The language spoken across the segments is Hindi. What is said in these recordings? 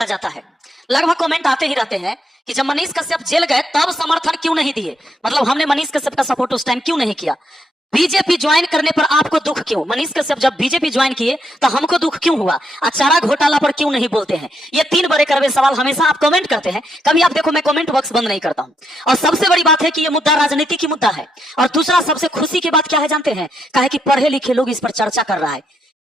जाता है। लगभग कमेंट आते ही रहते हैं कि जब मनीष कश्यप जेल गए तब समर्थन क्यों नहीं दिए, मतलब हमने मनीष कश्यप का सपोर्ट उस टाइम क्यों नहीं किया। बीजेपी ज्वाइन करने पर आपको दुख क्यों, मनीष कश्यप जब बीजेपी ज्वाइन किए तो हमको दुख क्यों हुआ, चारा घोटाला पर क्यों नहीं बोलते हैं। ये 3 बड़े करवे सवाल हमेशा आप कमेंट करते हैं, कभी आप देखो मैं कमेंट बॉक्स बंद नहीं करता हूं। और सबसे बड़ी बात है कि ये मुद्दा राजनीति की मुद्दा है। और दूसरा सबसे खुशी की बात क्या है जानते हैं, कहे कि पढ़े लिखे लोग इस पर चर्चा कर रहा है,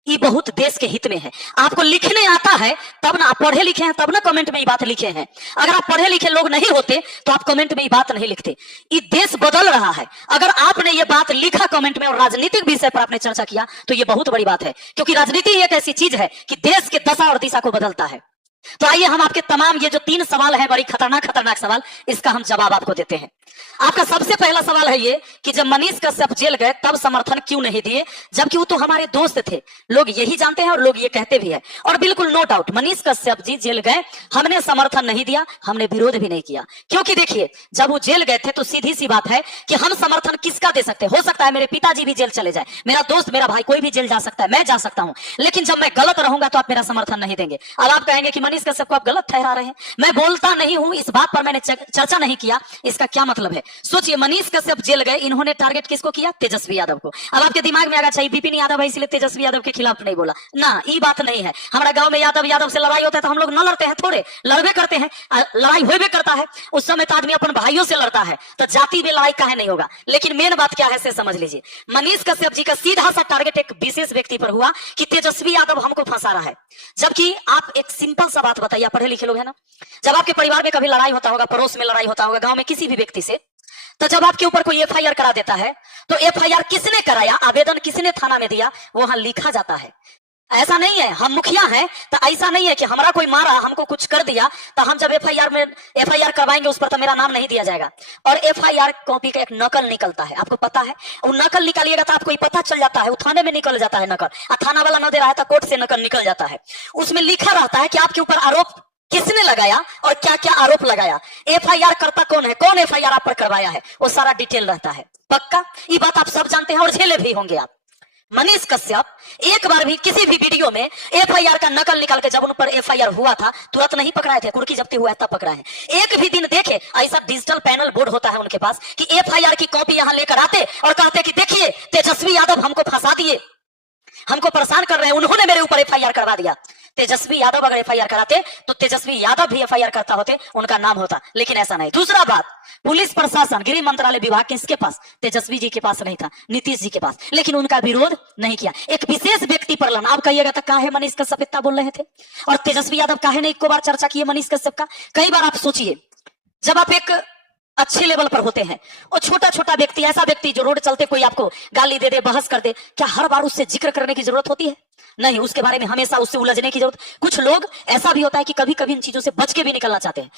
ये बहुत देश के हित में है। आपको लिखने आता है तब ना, आप पढ़े लिखे हैं तब ना कमेंट में ये बात लिखे हैं। अगर आप पढ़े लिखे लोग नहीं होते तो आप कमेंट में ये बात नहीं लिखते। ये देश बदल रहा है। अगर आपने ये बात लिखा कमेंट में और राजनीतिक विषय पर आपने चर्चा किया तो ये बहुत बड़ी बात है, क्योंकि राजनीति एक ऐसी चीज है कि देश के दशा और दिशा को बदलता है। तो आइए हम आपके तमाम ये जो 3 सवाल है, बड़ी खतरनाक सवाल, इसका हम जवाब आपको देते हैं। आपका सबसे पहला सवाल है ये कि जब मनीष कश्यप जेल गए तब समर्थन क्यों नहीं दिए, जबकि वो तो हमारे दोस्त थे। लोग यही जानते हैं और लोग ये कहते भी है। और बिल्कुल no doubt Manish Kashyap ji jail गए, हमने समर्थन नहीं दिया, हमने विरोध भी नहीं किया। क्योंकि देखिए जब वो जेल गए थे तो सीधी सी बात है कि हम समर्थन किसका दे सकते, हो सकता है मेरे पिताजी भी जेल चले जाए, मेरा दोस्त मेरा भाई कोई भी जेल जा सकता है, मैं जा सकता हूं, लेकिन जब मैं गलत रहूंगा तो आप मेरा समर्थन नहीं देंगे। अब आप कहेंगे कि मनीष कश्यप को आप गलत ठहरा रहे हैं। मैं बोलता नहीं हूं, इस बात पर मैंने चर्चा नहीं किया, इसका क्या मतलब है। सोचिए मनीष कश्यप जेल गए, इन्होंने टारगेट किसको किया, तेजस्वी यादव को। अब आपके दिमाग में आगा चाहिए विपिन यादव है इसलिए तेजस्वी यादव के खिलाफ नहीं बोला ना, ये बात नहीं है। हमारा गांव में यादव से लड़ाई होता है तो हम लोग न लड़ते हैं, थोड़े लड़बे करते हैं, लड़ाई होबे करता है। उस समय तो आदमी अपन भाइयों से लड़ता है, तो जाति में लड़ाई काहे नहीं होगा। लेकिन मेन बात क्या है से समझ लीजिए, मनीष कश्यप जी का सीधा सा टारगेट एक विशेष व्यक्ति पर हुआ कि तेजस्वी यादव हमको फंसा रहा है। जबकि आप एक सिंपल सा बात बताइए, पढ़े लिखे लोग है ना, जब आपके परिवार में कभी लड़ाई होता होगा, पड़ोस में लड़ाई होता होगा, गांव में किसी भी व्यक्ति से, तो जब आपके ऊपर कोई एफआईआर करा देता है तो एफआईआर किसने कराया, आवेदन किसने थाना में दिया, वहां लिखा जाता है। ऐसा नहीं है हम मुखिया हैं तो ऐसा नहीं है कि हमारा कोई मारा, हमको कुछ कर दिया तो हम जब एफआईआर करवाएंगे उस पर तो मेरा नाम नहीं दिया जाएगा। और एफआईआर कॉपी का एक नकल निकलता है, आपको पता है। वो नकल निकालिएगा तो आपको पता चल जाता है, वो थाने में निकल जाता है नकल, और थाना वाला न दे रहा है तो कोर्ट से नकल निकल जाता है। उसमें लिखा रहता है कि आपके ऊपर आरोप किसने लगाया और क्या क्या आरोप लगाया, एफआईआर करता कौन है, कौन एफआईआर आप पर करवाया है, वो सारा डिटेल रहता है। पक्का ये बात आप सब जानते हैं और झेले भी होंगे आप। मनीष कश्यप एक बार भी किसी भी वीडियो में एफआईआर का नकल निकाल के, जब उन पर एफआईआर हुआ था तुरंत नहीं पकड़ाए थे, कुर्की जब्ती हुआ है तब पकड़ाए हैं। एक भी दिन देखे ऐसा डिजिटल पैनल बोर्ड होता है उनके पास कि एफआईआर की कॉपी यहां लेकर आते और कहते कि देखिए तेजस्वी यादव हमको फंसा दिए, हमको परेशान कर रहे हैं, उन्होंने मेरे ऊपर एफआईआर करवा दिया। तेजस्वी यादव अगर एफआईआर कराते तो तेजस्वी यादव भी एफआईआर करता होते, उनका नाम होता, लेकिन ऐसा नहीं। दूसरा बात, पुलिस प्रशासन गृह मंत्रालय विभाग किसके पास, तेजस्वी जी के पास नहीं था, नीतीश जी के पास, लेकिन उनका विरोध नहीं किया। एक विशेष व्यक्ति पर लना, आप कहिएगा तो काहे मनीष कश्यप इतना बोल रहे थे और तेजस्वी यादव काहे नहीं, एक बार चर्चा किए मनीष कश्यप का। कई बार आप सोचिए जब आप एक अच्छे लेवल पर होते हैं और छोटा छोटा व्यक्ति, ऐसा व्यक्ति जो रोड चलते कोई आपको गाली दे दे, बहस कर दे, क्या हर बार उससे जिक्र करने की जरूरत होती है? नहीं, उसके बारे में हमेशा उससे उलझने की जरूरत। कुछ लोग ऐसा भी होता है कि कभी कभी इन चीजों से बच के भी निकलना चाहते हैं।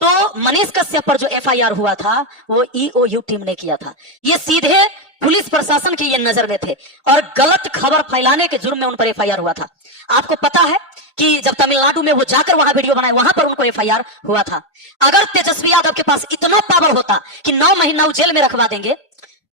तो मनीष कश्यप पर जो एफआईआर हुआ था वो ईओयू टीम ने किया था, ये सीधे पुलिस प्रशासन की ये नजर में थे और गलत खबर फैलाने के जुर्म में उन पर एफआईआर हुआ था। आपको पता है कि जब तमिलनाडु में वो जाकर वहां वीडियो बनाए, वहां पर उनको एफआईआर हुआ था। अगर तेजस्वी यादव के पास इतना पावर होता कि 9 महीना वो जेल में रखवा देंगे,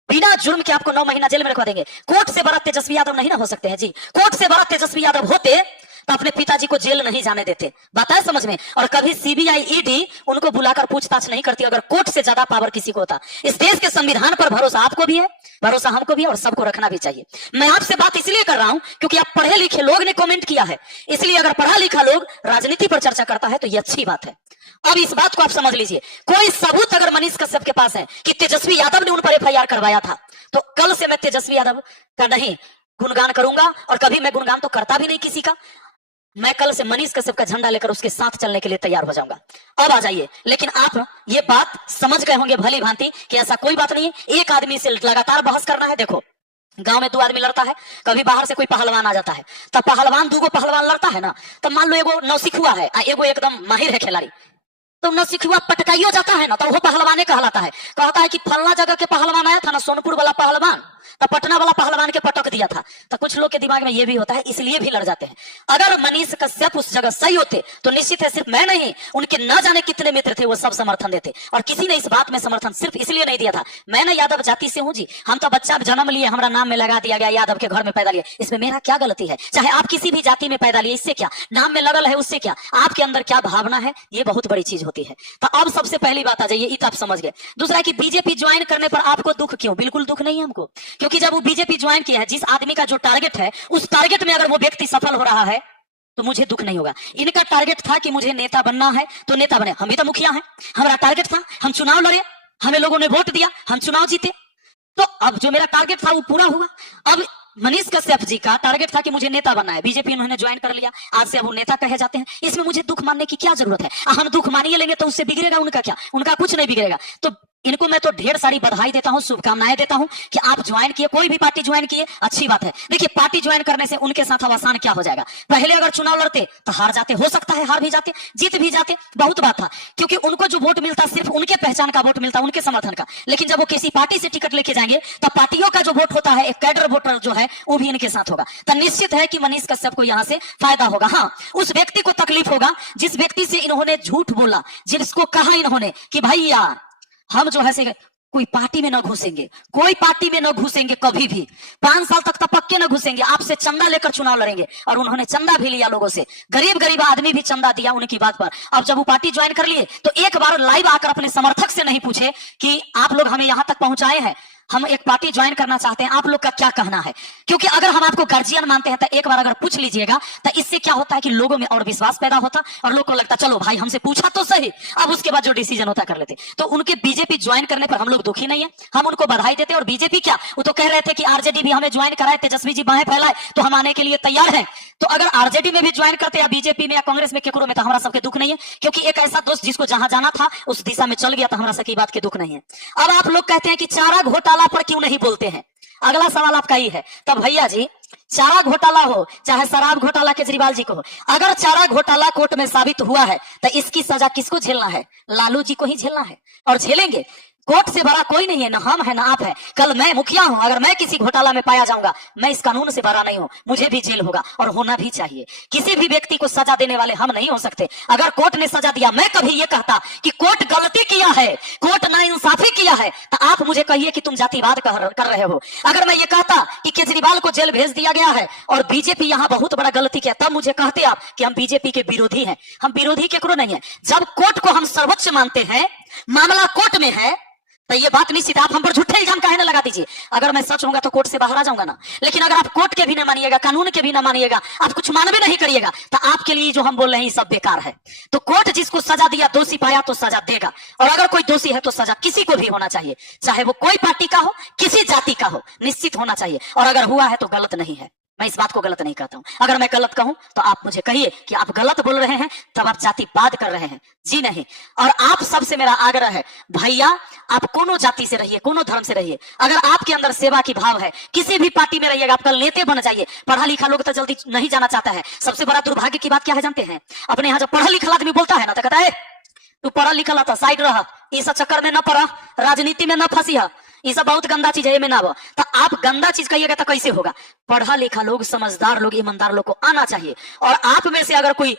बिना जुर्म के आपको 9 महीना जेल में रखवा देंगे, कोर्ट से बड़ा तेजस्वी यादव नहीं ना हो सकते हैं जी। कोर्ट से बड़ा तेजस्वी यादव होते तो अपने पिताजी को जेल नहीं जाने देते, बात है समझ में। और कभी सीबीआई ईडी उनको बुलाकर पूछताछ नहीं करती अगर कोर्ट से ज्यादा पावर किसी को होता। इस देश के संविधान पर भरोसा आपको भी है, भरोसा हमको भी है और सबको रखना भी चाहिए। मैं आपसे बात इसलिए कर रहा हूं क्योंकि आप पढ़े लिखे लोग ने कमेंट किया है, इसलिए अगर पढ़ा लिखा लोग राजनीति पर चर्चा करता है तो ये अच्छी बात है। अब इस बात को आप समझ लीजिए, कोई सबूत अगर मनीष कश्यप के पास है कि तेजस्वी यादव ने उन पर एफआईआर करवाया था, तो कल से मैं तेजस्वी यादव का नहीं गुणगान करूंगा, और कभी मैं गुणगान तो करता भी नहीं किसी का। मैं कल से मनीष कश्यप का झंडा लेकर उसके साथ चलने के लिए तैयार हो जाऊंगा। अब आ जाइए, लेकिन आप ये बात समझ गए होंगे भली भांति कि ऐसा कोई बात नहीं है एक आदमी से लगातार बहस करना है। देखो गांव में 2 आदमी लड़ता है, कभी बाहर से कोई पहलवान आ जाता है, तब पहलवान 2 पहलवान लड़ता है ना, तब मान लो एगो नौसिखुआ है, एगो एकदम माहिर है खिलाड़ी, तो नौसिखुआ पटकाइयो जाता है ना, तो वो पहलवाने कहलाता है। कहता है कि फलना जगह के पहलवान आया था ना, सोनपुर वाला पहलवान, तो पटना वाला पहलवान के पटक दिया था। तो कुछ लोग के दिमाग में ये भी होता है, इसलिए भी लड़ जाते हैं। अगर मनीष कश्यप उस जगह सही होते तो निश्चित है सिर्फ मैं नहीं, उनके न जाने कितने मित्र थे वो सब समर्थन देते। और किसी ने इस बात में समर्थन सिर्फ इसलिए नहीं दिया था, मैं ना यादव जाति से हूं जी, हम तो बच्चा जन्म लिए हमारा नाम में लगा दिया गया, यादव के घर में पैदा लिए, इसमें मेरा क्या गलती है? चाहे आप किसी भी जाति में पैदा लिए, इससे क्या? नाम में लगल है उससे क्या? आपके अंदर क्या भावना है, ये बहुत बड़ी चीज होती है। तो अब सबसे पहली बात आ जाइए, इत आप समझ गए। दूसरा है कि बीजेपी ज्वाइन करने पर आपको दुख क्यों? बिल्कुल दुख नहीं है हमको, क्योंकि जब वो बीजेपी ज्वाइन किया है, जिस आदमी का जो टारगेट है उस टारगेट में अगर वो व्यक्ति सफल हो रहा है तो मुझे दुख नहीं होगा। इनका टारगेट था कि मुझे नेता बनना है तो नेता बने, हम भी तो मुखिया हैं, हमारा टारगेट था, हम चुनाव लड़े, हमें लोगों ने वोट दिया, हम चुनाव जीते, तो अब जो मेरा टारगेट था वो पूरा हुआ। अब मनीष कश्यप जी का टारगेट था कि मुझे नेता बनना है, बीजेपी उन्होंने ज्वाइन कर लिया, आज से अब वो नेता कहे जाते हैं, इसमें मुझे दुख मानने की क्या जरूरत है? हम दुख मानिए लेंगे तो उससे बिगड़ेगा उनका क्या? उनका कुछ नहीं बिगड़ेगा। तो इनको मैं तो ढेर सारी बधाई देता हूं, शुभकामनाएं देता हूं कि आप ज्वाइन किए, कोई भी पार्टी ज्वाइन किए, अच्छी बात है। देखिए पार्टी ज्वाइन करने से उनके साथ अब आसान क्या हो जाएगा, पहले अगर चुनाव लड़ते तो हार जाते, हो सकता है हार भी जाते, जीत भी जाते, बहुत बात था, क्योंकि उनको जो वोट मिलता सिर्फ उनके पहचान का वोट मिलता, उनके समर्थन का। लेकिन जब वो किसी पार्टी से टिकट लेके जाएंगे तो पार्टियों का जो वोट होता है, एक कैडर वोटर जो है वो भी इनके साथ होगा। तो निश्चित है कि मनीष कश्यप को यहाँ से फायदा होगा। हाँ, उस व्यक्ति को तकलीफ होगा जिस व्यक्ति से इन्होंने झूठ बोला, जिसको कहा इन्होंने कि भैया हम जो है से कोई पार्टी में न घुसेंगे, कोई पार्टी में न घुसेंगे कभी भी, 5 साल तक तो पक्के न घुसेंगे, आपसे चंदा लेकर चुनाव लड़ेंगे। और उन्होंने चंदा भी लिया लोगों से, गरीब गरीब आदमी भी चंदा दिया उनकी बात पर। अब जब वो पार्टी ज्वाइन कर लिए तो एक बार लाइव आकर अपने समर्थक से नहीं पूछे कि आप लोग हमें यहां तक पहुंचाए हैं, हम एक पार्टी ज्वाइन करना चाहते हैं, आप लोग का क्या कहना है? क्योंकि अगर हम आपको गार्जियन मानते हैं तो एक बार अगर पूछ लीजिएगा तो इससे क्या होता है कि लोगों में और विश्वास पैदा होता और लोग को लगता चलो भाई हमसे पूछा तो सही, अब उसके बाद जो डिसीजन होता कर लेते। तो उनके बीजेपी ज्वाइन करने पर हम लोग दुखी नहीं है, हम उनको बधाई देते। और बीजेपी क्या, वो तो कह रहे थे कि आरजेडी भी हमें ज्वाइन कराए, तेजस्वी जी बाहें फैलाए तो हम आने के लिए तैयार हैं। तो अगर आरजेडी में भी ज्वाइन करते या बीजेपी में या कांग्रेस में केकरो में तो हमारा सबके दुख नहीं है, क्योंकि एक ऐसा दोस्त जिसको जहां जाना था उस दिशा में चल गया तो हमारा सबकी बात के दुख नहीं है। अब आप लोग कहते हैं कि चारा घोटाला पर क्यों नहीं बोलते हैं, अगला सवाल आपका ही है। तब भैया जी चारा घोटाला हो चाहे शराब घोटाला केजरीवाल जी को हो, अगर चारा घोटाला कोर्ट में साबित हुआ है तो इसकी सजा किसको झेलना है? लालू जी को ही झेलना है, और झेलेंगे। कोर्ट से बड़ा कोई नहीं है, ना हम है ना आप है। कल मैं मुखिया हूं, अगर मैं किसी घोटाला में पाया जाऊंगा, मैं इस कानून से बड़ा नहीं हूं, मुझे भी जेल होगा और होना भी चाहिए। किसी भी व्यक्ति को सजा देने वाले हम नहीं हो सकते। अगर कोर्ट ने सजा दिया, मैं कभी ये कहता कि कोर्ट गलती किया है, कोर्ट नाइंसाफी किया है, तो आप मुझे कहिए कि तुम जातिवाद कर रहे हो। अगर मैं ये कहता कि केजरीवाल को जेल भेज दिया गया है और बीजेपी यहां बहुत बड़ा गलती किया, तब मुझे कहते आप कि हम बीजेपी के विरोधी हैं। हम विरोधी केकरो नहीं है। जब कोर्ट को हम सर्वोच्च मानते हैं, मामला कोर्ट में है, तो ये बात निश्चित, आप हम पर झूठे इल्जाम काहे ना लगा दीजिए। अगर मैं सच होऊंगा तो कोर्ट से बाहर आ जाऊंगा ना, लेकिन अगर आप कोर्ट के भी ना मानिएगा, कानून के भी ना मानिएगा, आप कुछ मानवे नहीं करिएगा, तो आपके लिए जो हम बोल रहे हैं ये सब बेकार है। तो कोर्ट जिसको सजा दिया, दोषी पाया तो सजा देगा, और अगर कोई दोषी है तो सजा किसी को भी होना चाहिए, चाहे वो कोई पार्टी का हो, किसी जाति का हो, निश्चित होना चाहिए। और अगर हुआ है तो गलत नहीं है, मैं इस बात को गलत नहीं कहता हूं। अगर मैं गलत कहूं तो आप मुझे कहिए कि आप गलत बोल रहे हैं, तब आप जातिवाद कर रहे हैं, जी नहीं। और आप सबसे मेरा आग्रह है, भैया आप कोनो जाति से रहिए, कोनो धर्म से रहिए, अगर आपके अंदर सेवा की भाव है, किसी भी पार्टी में रहिएगा, आप कल नेता बन जाइए। पढ़ा लिखा लोग तो जल्दी नहीं जाना चाहता है। सबसे बड़ा दुर्भाग्य की बात क्या है जानते हैं? अपने यहाँ जब पढ़ा लिखा आदमी बोलता है ना तो कहता है तू पढ़ा लिखा था, साइड रहा, इस चक्कर में न पढ़ा, राजनीति में न फंसी है, ये सब बहुत गंदा चीज है, में ना। तो आप गंदा चीज कहिएगा तो कैसे होगा? पढ़ा लिखा लोग, समझदार लोग, ईमानदार लोग को आना चाहिए। और आप में से अगर कोई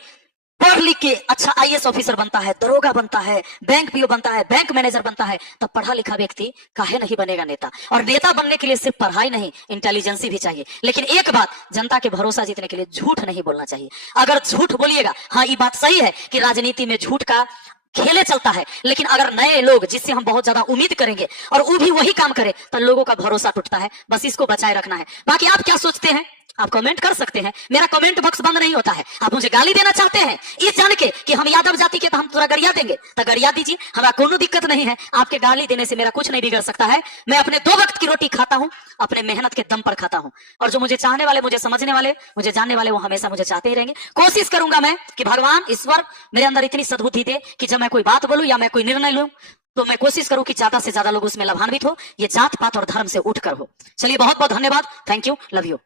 पढ़ लिख के अच्छा आईएएस ऑफिसर बनता है, दरोगा बनता है, बैंक पीओ बनता है, बैंक मैनेजर बनता है, तो पढ़ा लिखा व्यक्ति काहे नहीं बनेगा नेता? और नेता बनने के लिए सिर्फ पढ़ाई नहीं, इंटेलिजेंसी भी चाहिए। लेकिन एक बात, जनता के भरोसा जीतने के लिए झूठ नहीं बोलना चाहिए। अगर झूठ बोलिएगा, हाँ ये बात सही है कि राजनीति में झूठ का खेले चलता है, लेकिन अगर नए लोग जिससे हम बहुत ज्यादा उम्मीद करेंगे और वो भी वही काम करे तो लोगों का भरोसा टूटता है। बस इसको बचाए रखना है। बाकी आप क्या सोचते हैं आप कमेंट कर सकते हैं, मेरा कमेंट बॉक्स बंद नहीं होता है। आप मुझे गाली देना चाहते हैं इस जान के कि हम यादव जाति के, तो हम थोड़ा गरिया देंगे, तो गरिया दीजिए, हमारा कोनो दिक्कत नहीं है। आपके गाली देने से मेरा कुछ नहीं बिगड़ सकता है। मैं अपने 2 वक्त की रोटी खाता हूं, अपने मेहनत के दम पर खाता हूं। और जो मुझे चाहने वाले, मुझे समझने वाले, मुझे जानने वाले, वो हमेशा मुझे चाहते ही रहेंगे। कोशिश करूंगा मैं कि भगवान ईश्वर मेरे अंदर इतनी सद्बुद्धि दे कि जब मैं कोई बात बोलूं या मैं कोई निर्णय लूं तो मैं कोशिश करूं कि ज्यादा से ज्यादा लोग उसमें लाभान्वित हो, ये जात पात और धर्म से उठकर हो। चलिए बहुत बहुत धन्यवाद, थैंक यू, लव यू।